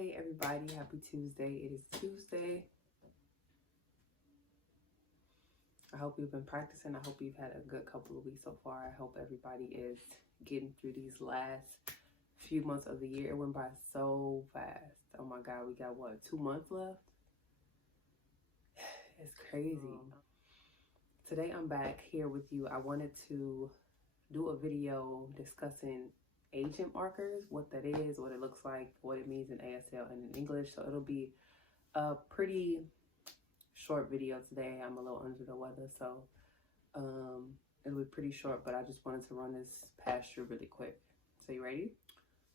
Hey everybody, happy Tuesday. It is Tuesday. I hope you've been practicing. I hope you've had a good couple of weeks so far. I hope everybody is getting through these last few months of the year. It went by so fast. Oh my God, we got what, 2 months left? It's crazy. Today I'm back here with you. I wanted to do a video discussing agent markers, what that is, what it looks like, what it means in ASL and in English. So it'll be a pretty short video today. I'm a little under the weather, so it'll be pretty short, but I just wanted to run this past you really quick. So you ready?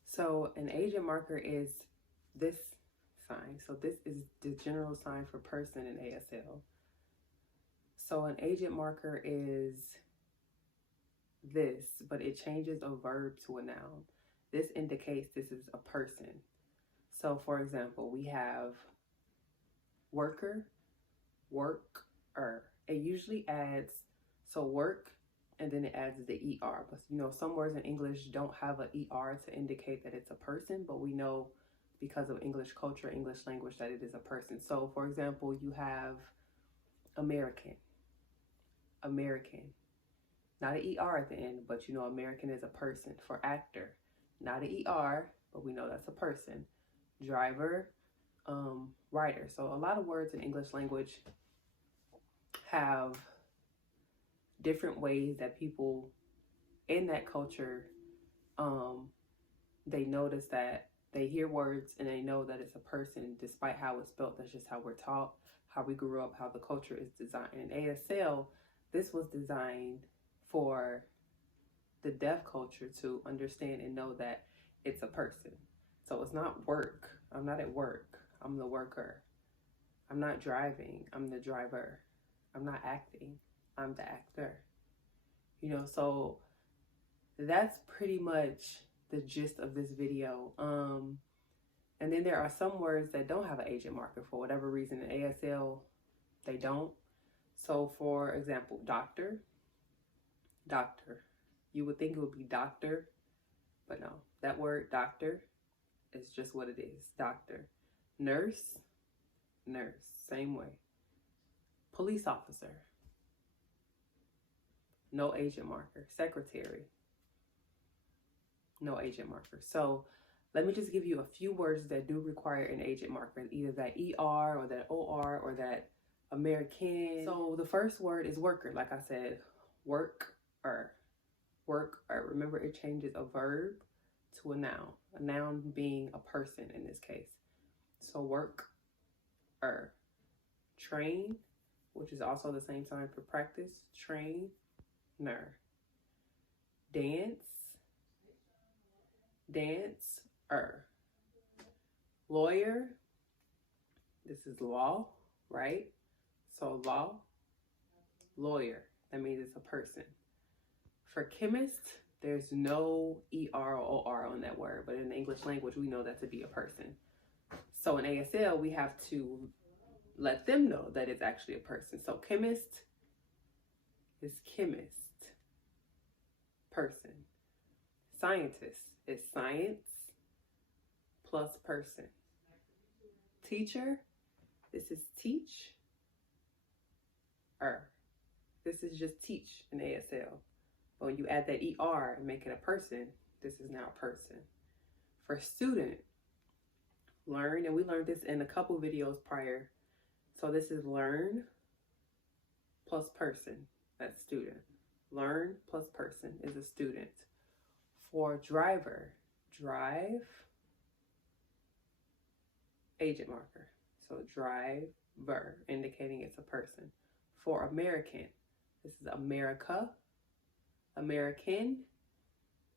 So an agent marker is this sign. So this is the general sign for person in ASL. So an agent marker is this, but it changes a verb to a noun. This indicates this is a person. So for example, we have worker, worker. It usually adds, so work, and then it adds the ER. But you know, some words in English don't have an ER to indicate that it's a person, but we know because of English culture, English language, that it is a person. So for example, you have American, not an ER at the end, but you know, American is a person. For actor, not an ER, but we know that's a person. Driver, writer. So a lot of words in English language have different ways that people in that culture, they notice that they hear words and they know that it's a person despite how it's spelled. That's just how we're taught, how we grew up, how the culture is designed. In ASL, this was designed for the deaf culture to understand and know that it's a person. So it's not work. I'm not at work. I'm the worker. I'm not driving. I'm the driver. I'm not acting. I'm the actor. You know, so that's pretty much the gist of this video. And then there are some words that don't have an agent marker for whatever reason. In ASL, they don't. So for example, doctor. You would think it would be doctor, but no. That word doctor is just what it is, doctor. Nurse, same way. Police officer, no agent marker. Secretary, no agent marker. So let me just give you a few words that do require an agent marker, either that ER or that OR or that American. So the first word is worker, like I said, worker. Remember, it changes a verb to a noun being a person in this case. So worker. Train, which is also the same sign for practice, trainer. Dancer. Lawyer, this is law, right? So law, lawyer, that means it's a person. For chemist, there's no ER or OR on that word, but in the English language, we know that to be a person. So in ASL, we have to let them know that it's actually a person. So chemist is chemist, person. Scientist is science plus person. Teacher, this is teach. This is just teach in ASL. But when you add that ER and make it a person, this is now a person. For student, learn, and we learned this in a couple videos prior. So this is learn plus person, that's student. Learn plus person is a student. For driver, drive, agent marker. So driver, indicating it's a person. For American, this is America, American,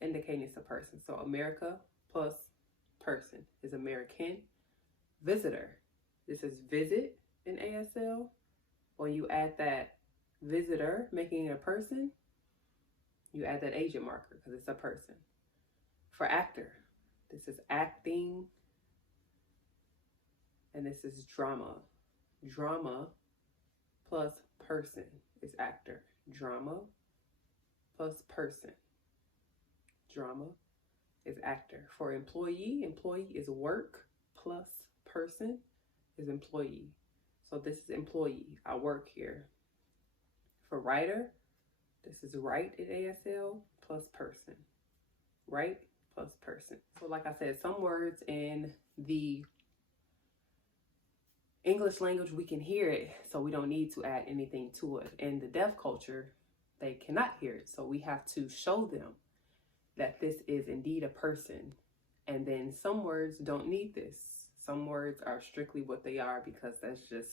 indicating it's a person. So America plus person is American. Visitor, this is visit in ASL. When you add that visitor, making it a person, you add that agent marker because it's a person. For actor, this is acting, and this is drama. Drama plus person is actor. Drama plus person. Drama is actor. For employee, employee is work plus person is employee. So this is employee. I work here. For writer, this is write at ASL plus person. Write plus person. So like I said, some words in the English language, we can hear it, so we don't need to add anything to it. In the deaf culture, they cannot hear it, so we have to show them that this is indeed a person. And then some words don't need this. Some words are strictly what they are because that's just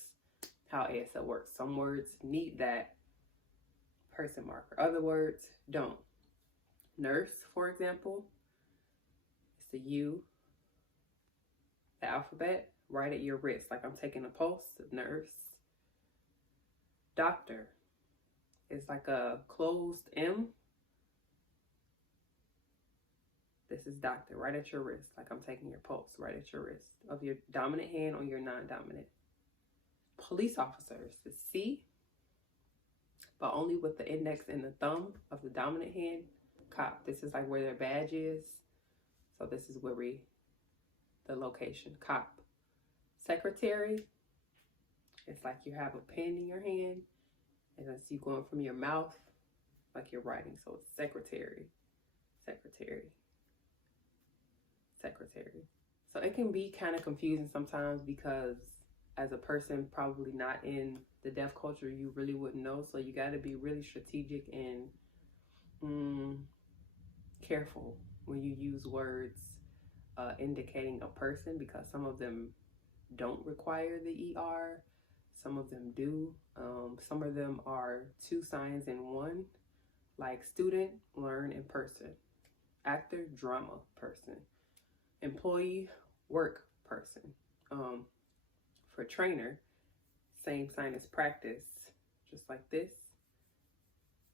how ASL works. Some words need that person marker. Other words don't. Nurse, for example, it's the U, the alphabet, right at your wrist, like I'm taking a pulse. Nurse. Doctor is like a closed M. This is doctor, right at your wrist, like I'm taking your pulse, right at your wrist, of your dominant hand on your non-dominant. Police officers, the C, but only with the index and the thumb of the dominant hand. Cop, this is like where their badge is. So this is where the location, cop. Secretary, it's like you have a pen in your hand, and it's you going from your mouth, like you're writing. So it's secretary, secretary, secretary. So it can be kind of confusing sometimes because as a person probably not in the deaf culture, you really wouldn't know. So you got to be really strategic and careful when you use words indicating a person, because some of them don't require the ER. Some of them do. Some of them are two signs in one, like student, learn, and person. Actor, drama, person. Employee, work, person. For trainer, same sign as practice, just like this.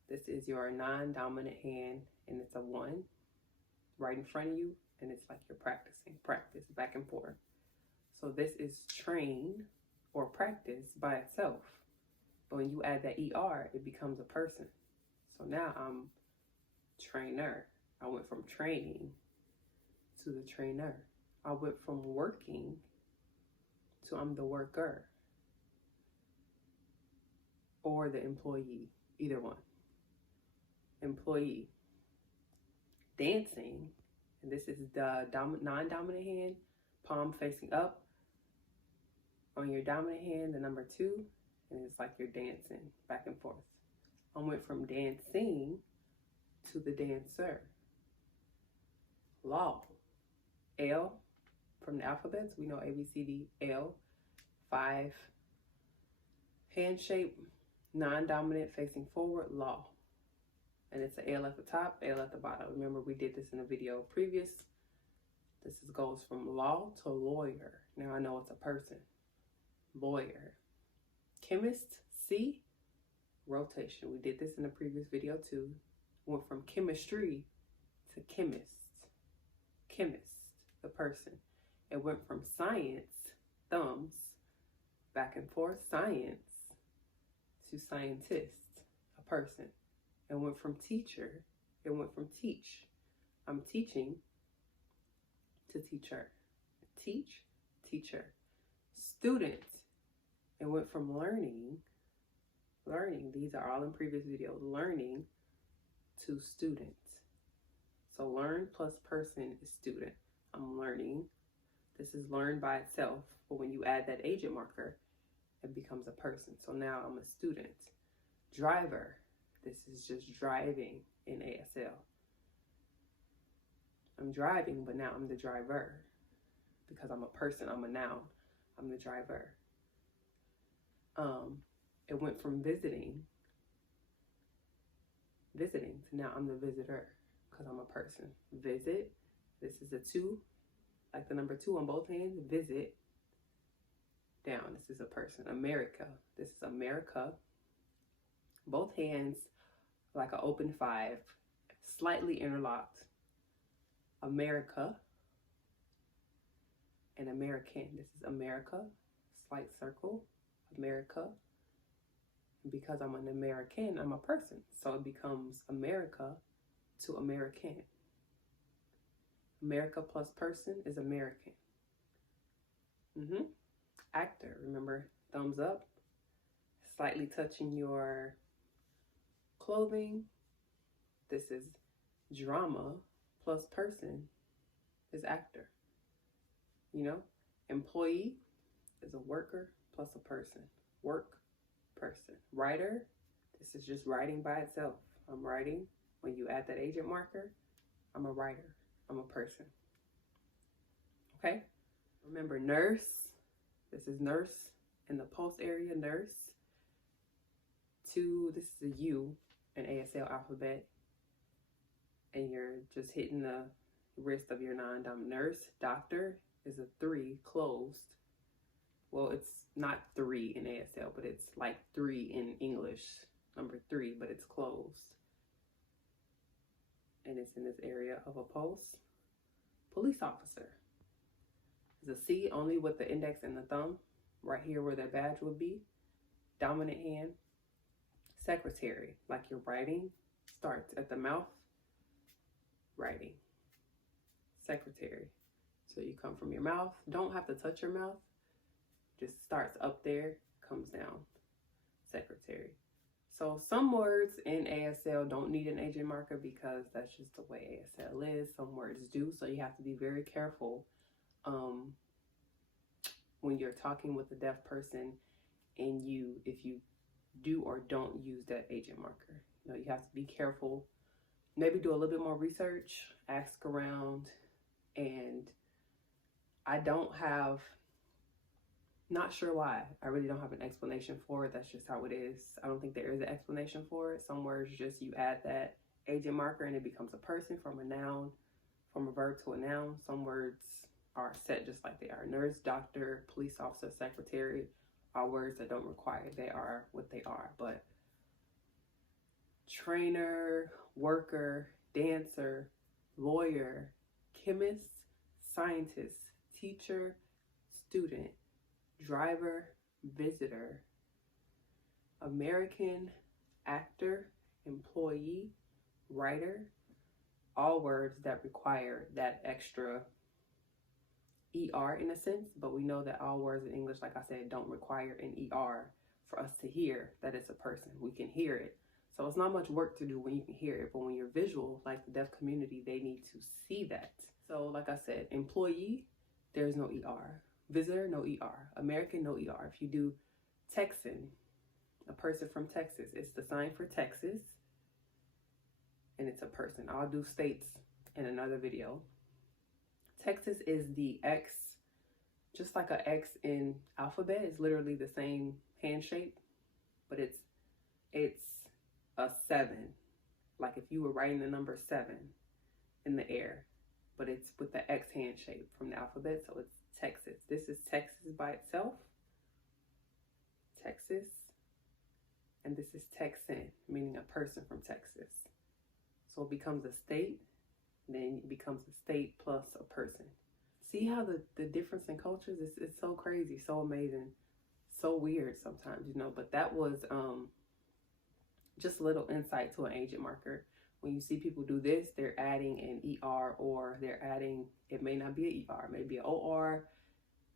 This is your non-dominant hand, and it's a 1 right in front of you, and it's like you're practicing, practice back and forth. So this is train or practice by itself. But when you add that ER, it becomes a person. So now I'm trainer. I went from training to the trainer. I went from working to I'm the worker. Or the employee, either one. Employee. Dancing, and this is the non-dominant hand, palm facing up. On your dominant hand, the number 2, and it's like you're dancing back and forth. I went from dancing to the dancer. Law. L from the alphabets, we know A, B, C, D, L. 5. Hand shape, non-dominant facing forward, law. And it's an L at the top, L at the bottom. Remember, we did this in a video previous. This goes from law to lawyer. Now I know it's a person. Lawyer. Chemist, C, rotation. We did this in a previous video too. Went from chemistry to chemist. Chemist, the person. It went from science, thumbs, back and forth, science, to scientist, a person. It went from teacher, it went from teach. I'm teaching to teacher. Teach, teacher. Student, it went from learning, these are all in previous videos, learning to student. So learn plus person is student. I'm learning. This is learn by itself, but when you add that agent marker, it becomes a person. So now I'm a student. Driver, this is just driving in ASL. I'm driving, but now I'm the driver because I'm a person, I'm a noun. I'm the driver. It went from visiting to now I'm the visitor because I'm a person. Visit, this is a 2, like the number 2 on both hands. Visit, down, this is a person. America, this is America. Both hands like an open 5, slightly interlocked. America and American. This is America, slight circle, America. And because I'm an American, I'm a person. So it becomes America to American. America plus person is American. Actor, remember, thumbs up, slightly touching your clothing. This is drama plus person is actor. You know, employee is a worker plus a person. Work, person. Writer, this is just writing by itself. I'm writing. When you add that agent marker, I'm a writer. I'm a person. Okay? Remember, nurse. This is nurse in the pulse area, nurse. 2, this is a U in ASL alphabet. And you're just hitting the wrist of your non-dominant. Nurse. Doctor is a 3, closed. Well, it's not 3 in ASL, but it's like 3 in English. Number 3, but it's closed. And it's in this area of a pulse. Police officer is a C, only with the index and the thumb, right here where their badge would be. Dominant hand. Secretary, like your writing starts at the mouth. Writing. Secretary. So you come from your mouth. Don't have to touch your mouth. Just starts up there, comes down. Secretary. So some words in ASL don't need an agent marker because that's just the way ASL is. Some words do, so you have to be very careful when you're talking with a deaf person and if you do or don't use that agent marker. You know, you have to be careful. Maybe do a little bit more research, ask around, and I don't have, not sure why. I really don't have an explanation for it. That's just how it is. I don't think there is an explanation for it. Some words just you add that agent marker and it becomes a person, from a noun, from a verb to a noun. Some words are set just like they are. Nurse, doctor, police officer, secretary are words that don't require. They are what they are. But trainer, worker, dancer, lawyer, chemist, scientist, teacher, student, driver, visitor, American, actor, employee, writer, all words that require that extra ER in a sense, but we know that all words in English, like I said, don't require an ER for us to hear that it's a person. We can hear it. So it's not much work to do when you can hear it, but when you're visual, like the deaf community, they need to see that. So like I said, employee, there's no ER. Visitor, no ER. American, no ER. If you do Texan, a person from Texas, it's the sign for Texas, and it's a person. I'll do states in another video. Texas is the X, just like a X in alphabet. It's literally the same hand shape, but it's a 7. Like if you were writing the number 7 in the air, but it's with the X hand shape from the alphabet, so it's Texas. This is Texas by itself, Texas, and this is Texan, meaning a person from Texas. So it becomes a state, then it becomes a state plus a person. See how the difference in cultures is so crazy, so amazing, so weird sometimes, you know. But that was just a little insight to an agent marker. When you see people do this, they're adding an ER, or they're adding, it may not be an ER, maybe an OR,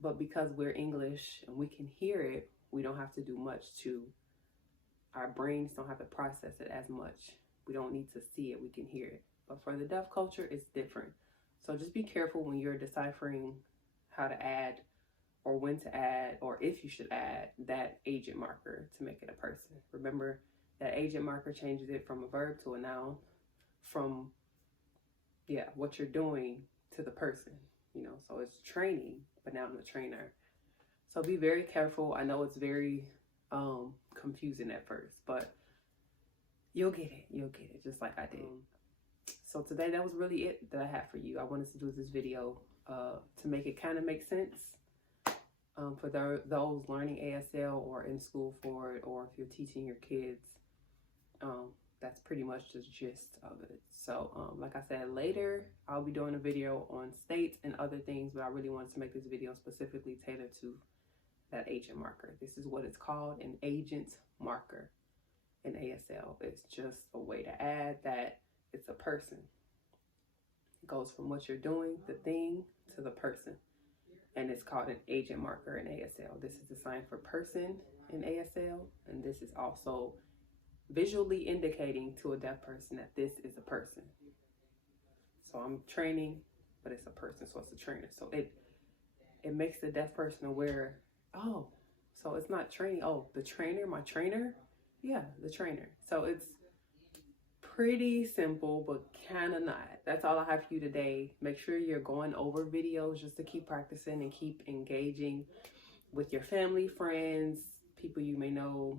but because we're English and we can hear it, we don't have to do much our brains don't have to process it as much. We don't need to see it, we can hear it. But for the deaf culture, it's different. So just be careful when you're deciphering how to add, or when to add, or if you should add that agent marker to make it a person. Remember, that agent marker changes it from a verb to a noun, from what you're doing to the person, you know. So it's training, but now I'm a trainer. So be very careful. I know it's very confusing at first, but you'll get it just like I did. So today, that was really it that I had for you. I wanted to do this video to make it kind of make sense for those learning ASL or in school for it, or if you're teaching your kids. That's pretty much the gist of it. So like I said, later I'll be doing a video on states and other things, but I really wanted to make this video specifically tailored to that agent marker. This is what it's called, an agent marker in ASL. It's just a way to add that it's a person. It goes from what you're doing, the thing, to the person. And and it's called an agent marker in ASL. This is a sign for person in ASL, and this is also visually indicating to a deaf person that this is a person. So I'm training, but it's a person, so it's a trainer. So it makes the deaf person aware, oh, so it's not training. Oh, the trainer, my trainer? Yeah, the trainer. So it's pretty simple, but kind of not. That's all I have for you today. Make sure you're going over videos just to keep practicing and keep engaging with your family, friends, people you may know.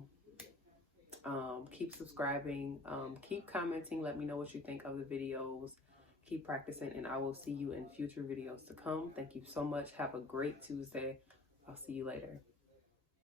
Keep subscribing, keep commenting. Let me know what you think of the videos. Keep practicing, and I will see you in future videos to come. Thank you so much. Have a great Tuesday. I'll see you later.